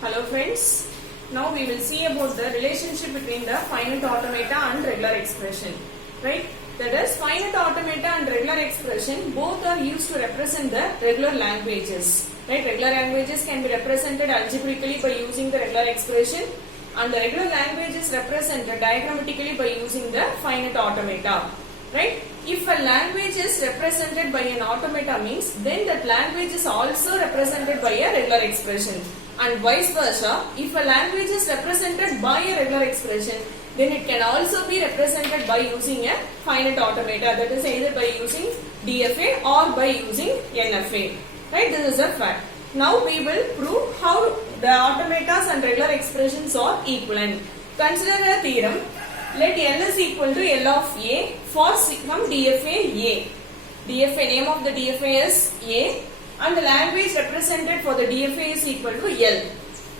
Hello friends, now we will see about the relationship between the finite automata and regular expression, right? That is, finite automata and regular expression both are used to represent the regular languages, right? Regular languages can be represented algebraically by using the regular expression, and the regular language is represented diagrammatically by using the finite automata, right? If a language is represented by an automata means then that language is also represented by a regular expression, and vice versa. If a language is represented by a regular expression, then it can also be represented by using a finite automata, that is either by using DFA or by using NFA, right? This is a fact. Now we will prove how the automatas and regular expressions are equivalent. Consider a theorem. Let L is equal to L of A for some DFA A. DFA, name of the DFA is A, and the language represented for the DFA is equal to L.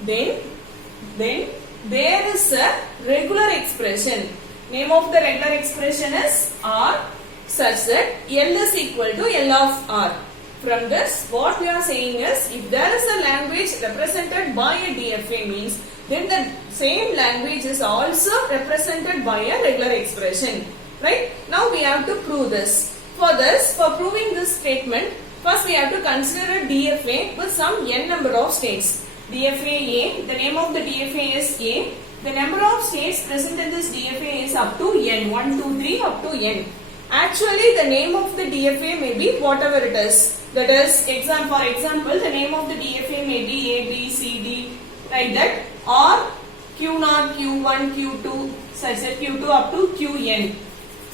Then there is a regular expression. Name of the regular expression is R, such that L is equal to L of R. From this, what we are saying is, if there is a language represented by a DFA means, then the same language is also represented by a regular expression, right? Now we have to prove this. For this, for proving this statement, first we have to consider a DFA with some n number of states. DFA A, the name of the DFA is A. The number of states present in this DFA is up to n, 1, 2, 3 up to n. Actually, the name of the DFA may be whatever it is. That is, for example, the name of the DFA may be A, B, C, D, like that, or Q0, Q1, Q2, such that Q2 up to Qn.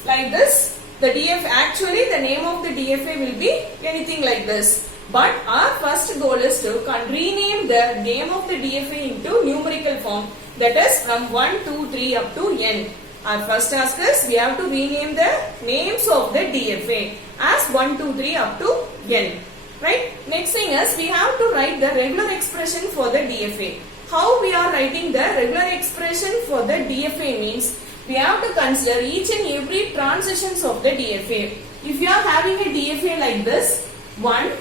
Like this, the DFA, actually the name of the DFA will be anything like this. But our first goal is to rename the name of the DFA into numerical form, that is from 1, 2, 3 up to n. Our first task is we have to rename the names of the DFA as 1, 2, 3 up to n. Right? Next thing is we have to write the regular expression for the DFA. How we are writing the regular expression for the DFA means we have to consider each and every transitions of the DFA. If you are having a DFA like this, 1,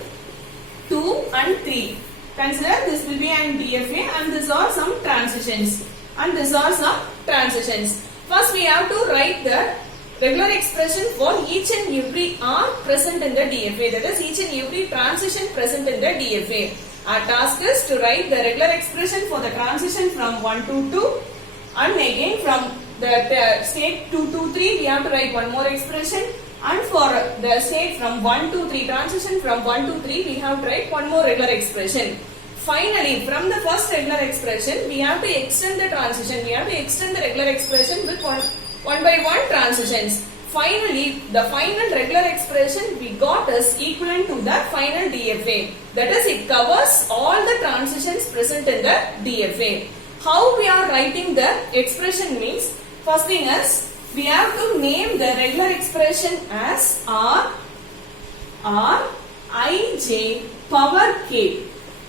2 and 3. Consider this will be an DFA and these are some transitions. And these are some transitions. First we have to write the regular expression for each and every R present in the DFA, that is each and every transition present in the DFA. Our task is to write the regular expression for the transition from 1 to 2, and again from the state 2 to 3 we have to write one more expression, and for the state from 1 to 3, transition from 1 to 3 we have to write one more regular expression. Finally, from the first regular expression, we have to extend the transition. We have to extend the regular expression with one by one transitions. Finally, the final regular expression we got is equivalent to the final DFA. That is, it covers all the transitions present in the DFA. How we are writing the expression means, first thing is, we have to name the regular expression as R, Ij power K.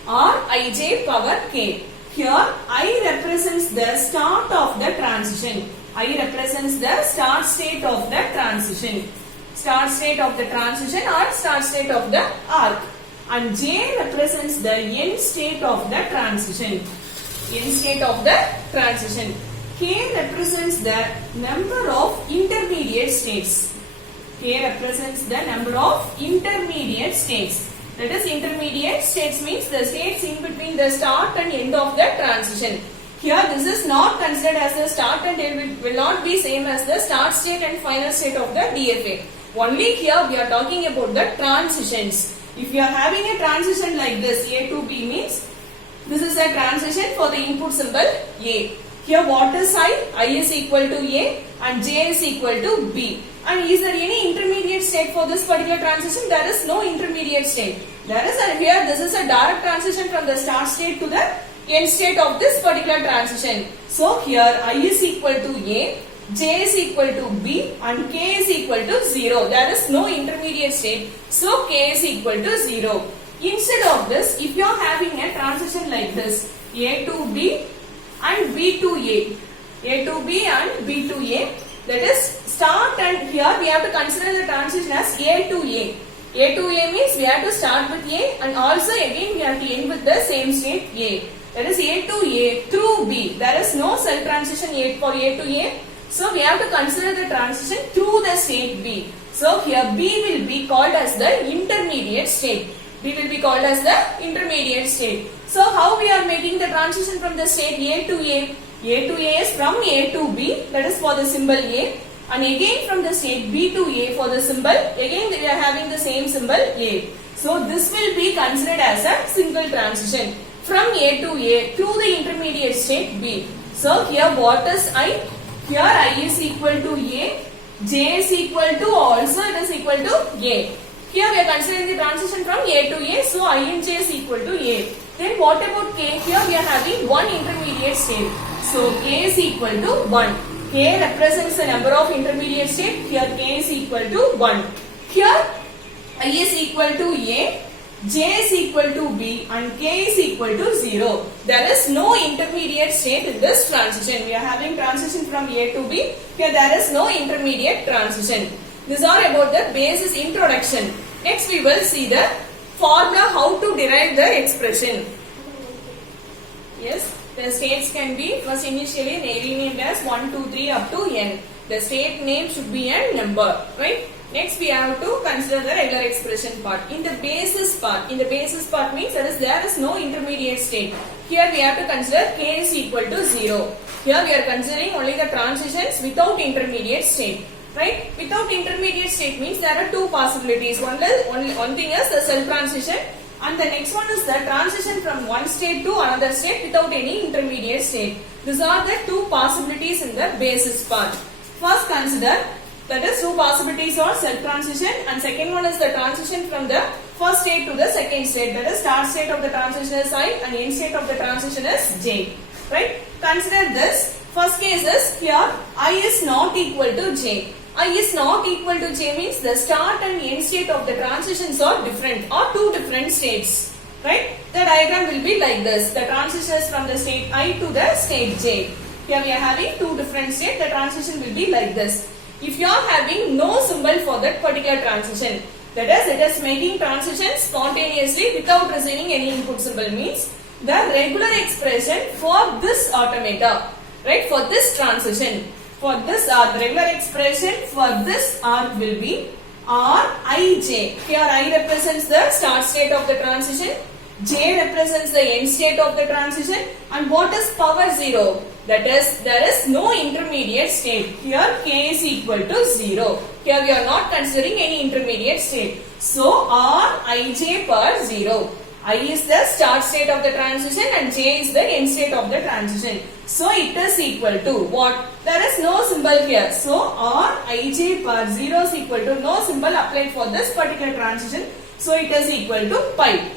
Or Ij power K. Here I represents the start of the transition. I represents the start state of the transition. Start state of the transition or start state of the arc. And J represents the end state of the transition. End state of the transition. K represents the number of intermediate states. K represents the number of intermediate states. That is, intermediate states means the states in between the start and end of the transition. Here this is not considered as the start and end, will not be same as the start state and final state of the DFA. Only here we are talking about the transitions. If you are having a transition like this, A to B means this is a transition for the input symbol A. Here what is I? I is equal to A and J is equal to B. And is there any intermediate state for this particular transition? There is no intermediate state. There is here this is a direct transition from the start state to the end state of this particular transition. So here I is equal to A, J is equal to B and K is equal to 0. There is no intermediate state. So K is equal to 0. Instead of this, if you are having a transition like this, A to B and B to A. A to B and B to A. That is start, and here we have to consider the transition as A to A. A to A means we have to start with A and also again we have to end with the same state A. that is A to A through B. There is no cell transition for A to A. So we have to consider the transition through the state B. So here B will be called as the intermediate state. B will be called as the intermediate state. So how we are making the transition from the state A to A? A to A is from A to B, that is for the symbol A, and again from the state B to A for the symbol, again we are having the same symbol A. So this will be considered as a single transition from A to A through the intermediate state B. So here what is I? Here I is equal to A, J is equal to also it is equal to A. Here we are considering the transition from A to A, so I and J is equal to A. Then what about K? Here we are having one intermediate state. So K is equal to 1. K represents the number of intermediate state. Here K is equal to 1. Here I is equal to A, J is equal to B and K is equal to 0. There is no intermediate state in this transition. We are having transition from A to B. Here there is no intermediate transition. These are about the basis introduction. Next we will see the formula how to derive the expression. Yes, the states can be first initially named as 1, 2, 3 up to n. The state name should be a number, right? Next we have to consider the regular expression part. In the basis part means that there is no intermediate state. Here we have to consider K is equal to 0. Here we are considering only the transitions without intermediate state. Right? Without intermediate state means there are two possibilities. One thing is the cell transition and the next one is the transition from one state to another state without any intermediate state. These are the two possibilities in the basis part. First consider that is two possibilities are cell transition and second one is the transition from the first state to the second state. That is start state of the transition is I and end state of the transition is J. Right? Consider this. First case is here I is not equal to J. I is not equal to J means the start and end state of the transitions are different or two different states. Right? The diagram will be like this. The transition is from the state I to the state J. Here we are having two different states. The transition will be like this. If you are having no symbol for that particular transition, that is it is making transition spontaneously without receiving any input symbol means the regular expression for this automata, right, for this transition, for this the regular expression for this arc will be Rij. Here I represents the start state of the transition, J represents the end state of the transition and what is power 0? That is there is no intermediate state. Here K is equal to 0. Here we are not considering any intermediate state. So Rij per 0. I is the start state of the transition and J is the end state of the transition. So it is equal to what? There is no symbol here. So Rij per 0 is equal to no symbol applied for this particular transition. So it is equal to pi.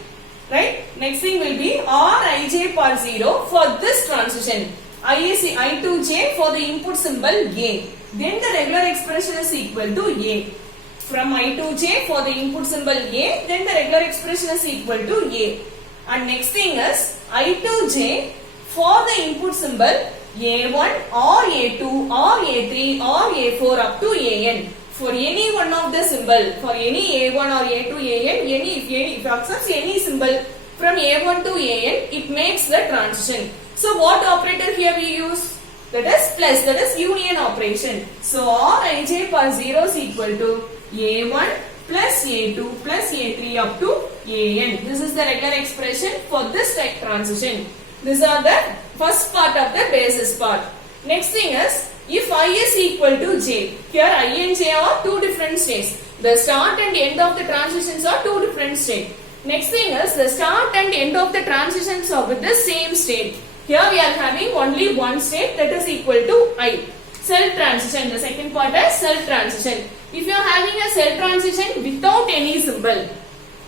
Right? Next thing will be Rij per 0 for this transition. I to J for the input symbol A. Then the regular expression is equal to A. From I to J for the input symbol A, then the regular expression is equal to A. And next thing is I to J for the input symbol A1 or A2 or A3 or A4 up to AN. For any one of the symbol, for any A1 or A2, AN, if it accepts any symbol from A1 to AN, it makes the transition. So what operator here we use? That is plus, that is union operation. So Rij per 0 is equal to A1 plus A2 plus A3 up to AN. This is the regular expression for this type transition. These are the first part of the basis part. Next thing is, if I is equal to J, here I and J are two different states. The start and end of the transitions are two different states. Next thing is, the start and end of the transitions are with the same state. Here we are having only one state, that is equal to I. Cell transition, the second part is cell transition. If you are having a cell transition without any symbol,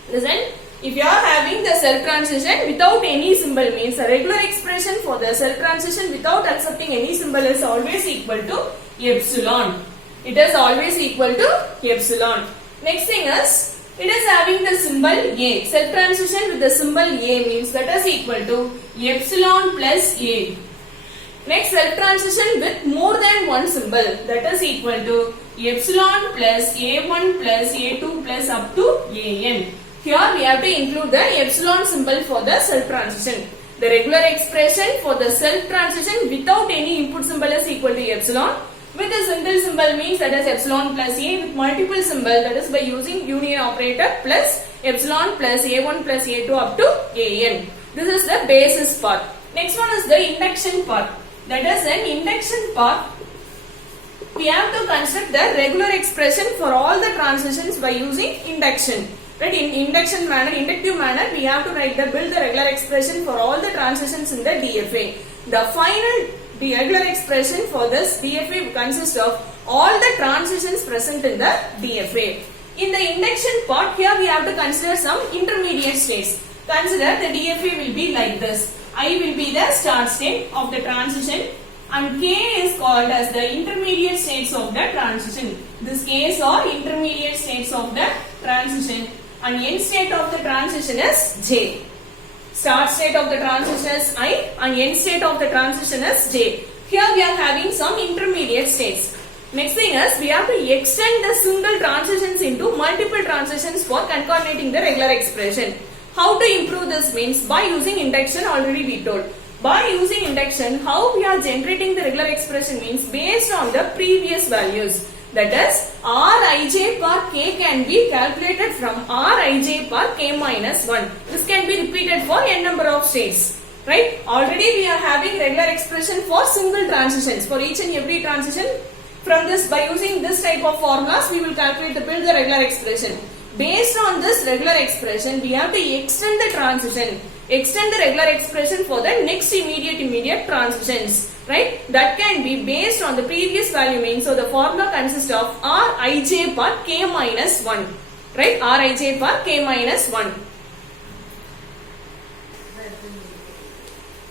listen, if you are having the cell transition without any symbol means the regular expression for the cell transition without accepting any symbol is always equal to epsilon. It is always equal to epsilon. Next thing is, it is having the symbol A. Cell transition with the symbol A means that is equal to epsilon plus A. Next, cell transition with more than one symbol, that is equal to epsilon plus A1 plus A2 plus up to AN. Here we have to include the epsilon symbol for the cell transition. The regular expression for the self transition without any input symbol is equal to epsilon. With a single symbol means that is epsilon plus a. With multiple symbol, that is by using union operator plus epsilon plus a1 plus a2 up to an. This is the basis part. Next one is the induction part. That is an induction part. We have to construct the regular expression for all the transitions by using induction. Right? In inductive manner, we have to build the regular expression for all the transitions in the DFA. The final regular expression for this DFA consists of all the transitions present in the DFA. In the induction part, here we have to consider some intermediate states. Consider the DFA will be like this. I will be the start state of the transition and K is called as the intermediate states of the transition. This K's are intermediate states of the transition and end state of the transition is J. Start state of the transition is I and end state of the transition is J. Here we are having some intermediate states. Next thing is we have to extend the single transitions into multiple transitions for concatenating the regular expression. How to improve this means by using induction, already we told. By using induction, how we are generating the regular expression means based on the previous values. That is, Rij per k can be calculated from Rij per k minus 1. This can be repeated for n number of states. Right? Already we are having regular expression for single transitions. For each and every transition, from this, by using this type of formulas, we will build the regular expression. Based on this regular expression, we have to extend the transition. Extend the regular expression for the next immediate transitions. Right? That can be based on the previous value means. So the formula consists of Rij per k minus 1. Right? Rij per k minus 1.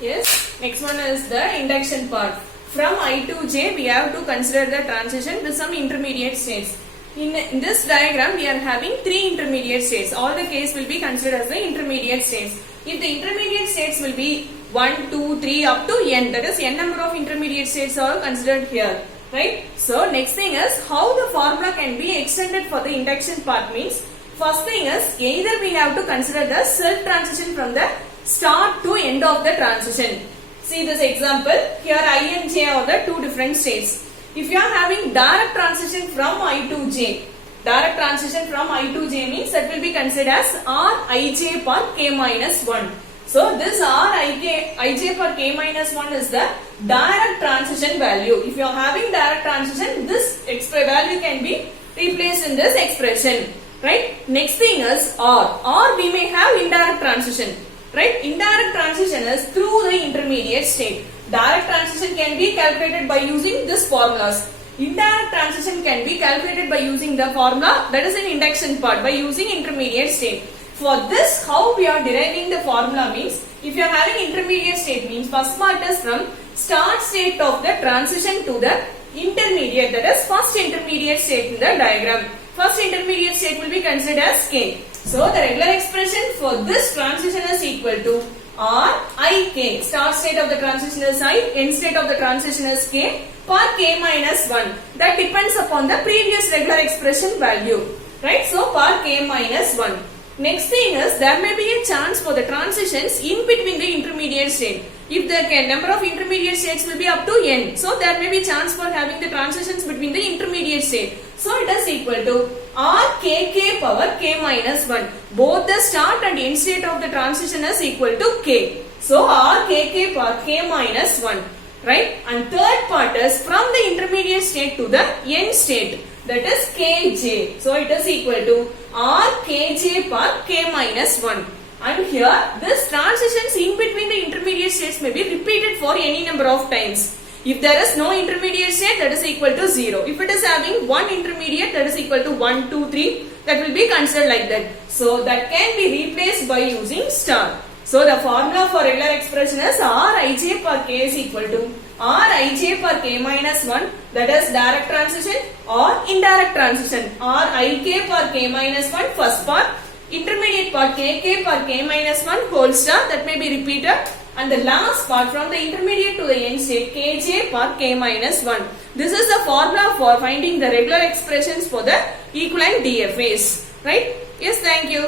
Yes. Next one is the induction part. From I to J, we have to consider the transition with some intermediate states. In this diagram, we are having 3 intermediate states. All the case will be considered as the intermediate states. If the intermediate states will be 1, 2, 3 up to n, that is n number of intermediate states are considered here. Right? So, next thing is how the formula can be extended for the induction part means, first thing is either we have to consider the self transition from the start to end of the transition. See this example, here I and J are the 2 different states. If you are having direct transition from I to J, direct transition from I to J means that will be considered as Rij per k minus 1. So this Rij per k minus 1 is the direct transition value. If you are having direct transition, this value can be replaced in this expression. Right? Next thing is R. Or we may have indirect transition. Right? Indirect transition is through the intermediate state. Direct transition can be calculated by using this formulas. Indirect transition can be calculated by using the formula, that is in induction part, by using intermediate state. For this, how we are deriving the formula means, if you are having intermediate state means first part is from start state of the transition to the intermediate, that is first intermediate state in the diagram. First intermediate state will be considered as K. So the regular expression for this transition is equal to Rik. Start state of the transition is I, end state of the transition is K per k minus 1. That depends upon the previous regular expression value. Right? So per k minus 1. Next thing is there may be a chance for the transitions in between the intermediate state. If the number of intermediate states will be up to n, so there may be chance for having the transitions between the intermediate state. So it is equal to Rkk power k minus 1. Both the start and end state of the transition is equal to k. So Rkk power k minus 1. Right? And third part is from the intermediate state to the end state. That is Kj. So it is equal to Rkj per k minus 1. And here this transitions in between the intermediate states may be repeated for any number of times. If there is no intermediate state, that is equal to 0. If it is having one intermediate, that is equal to 1, 2, 3, that will be considered like that. So that can be replaced by using star. So the formula for regular expression is Rij per k is equal to Rij per k minus 1, that is direct transition or indirect transition. Rik per k minus 1 first part, intermediate part kk per k minus 1 whole star, that may be repeated, and the last part from the intermediate to the end state kj per k minus 1. This is the formula for finding the regular expressions for the equivalent DFAs. Right? Yes, thank you.